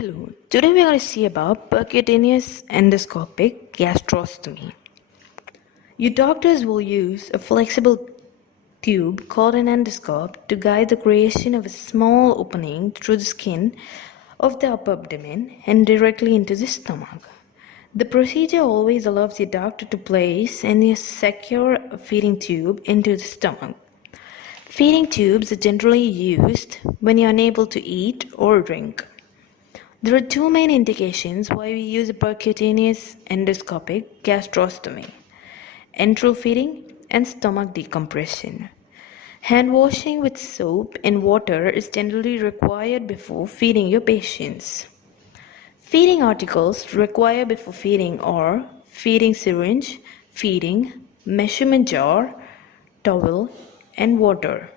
Hello, today we are going to see about percutaneous endoscopic gastrostomy. Your doctors will use a flexible tube called an endoscope to guide the creation of a small opening through the skin of the upper abdomen and directly into the stomach. The procedure always allows your doctor to place a secure feeding tube into the stomach. Feeding tubes are generally used when you are unable to eat or drink. There are two main indications why we use a percutaneous endoscopic gastrostomy: enteral feeding and stomach decompression. Hand washing with soap and water is generally required before feeding your patients. Feeding articles required before feeding are feeding syringe, feeding, measurement jar, towel, and water.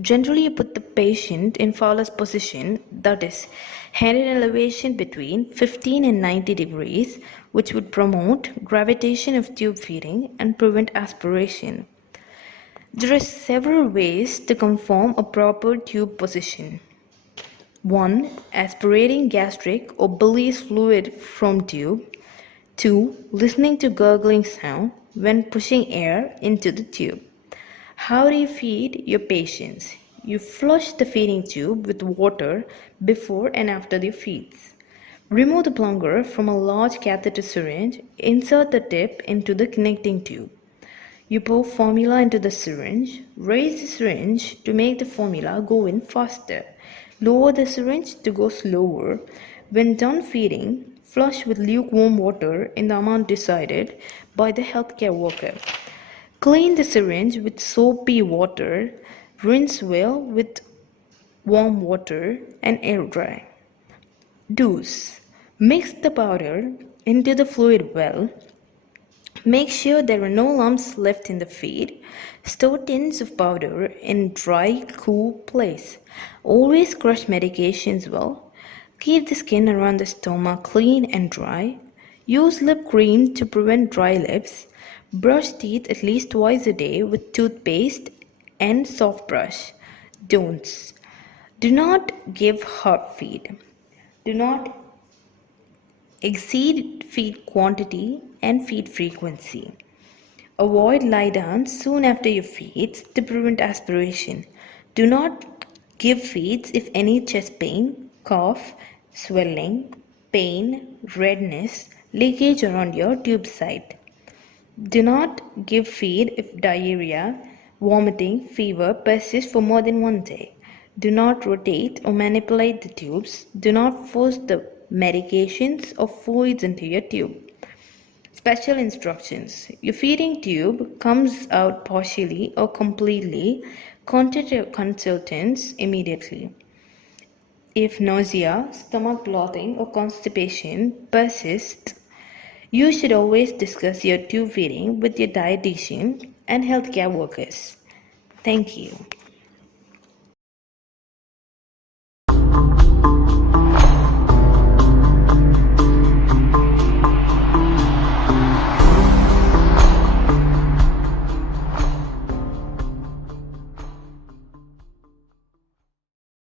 Generally, you put the patient in Fowler's position, that is, head in elevation between 15 and 90 degrees, which would promote gravitation of tube feeding and prevent aspiration. There are several ways to confirm a proper tube position. 1. Aspirating gastric or bilious fluid from tube. 2. Listening to gurgling sound when pushing air into the tube. How do you feed your patients? You flush the feeding tube with water before and after the feeds. Remove the plunger from a large catheter syringe, insert the tip into the connecting tube. You pour formula into the syringe, raise the syringe to make the formula go in faster. Lower the syringe to go slower. When done feeding, flush with lukewarm water in the amount decided by the healthcare worker. Clean the syringe with soapy water, rinse well with warm water, and air dry. Do's: mix the powder into the fluid well. Make sure there are no lumps left in the feed. Store tins of powder in dry, cool place. Always crush medications well. Keep the skin around the stomach clean and dry. Use lip cream to prevent dry lips. Brush teeth at least twice a day with toothpaste and soft brush. Don'ts: do not give hard feed. Do not exceed feed quantity and feed frequency. Avoid lie down soon after your feeds to prevent aspiration. Do not give feeds if any chest pain, cough, swelling, pain, redness, leakage around your tube site. Do not give feed if diarrhea, vomiting, fever persist for more than 1 day. Do not rotate or manipulate the tubes. Do not force the medications or fluids into your tube. Special instructions: your feeding tube comes out partially or completely. Contact your consultants immediately. If nausea, stomach bloating, or constipation persists, you should always discuss your tube feeding with your dietitian and healthcare workers. Thank you.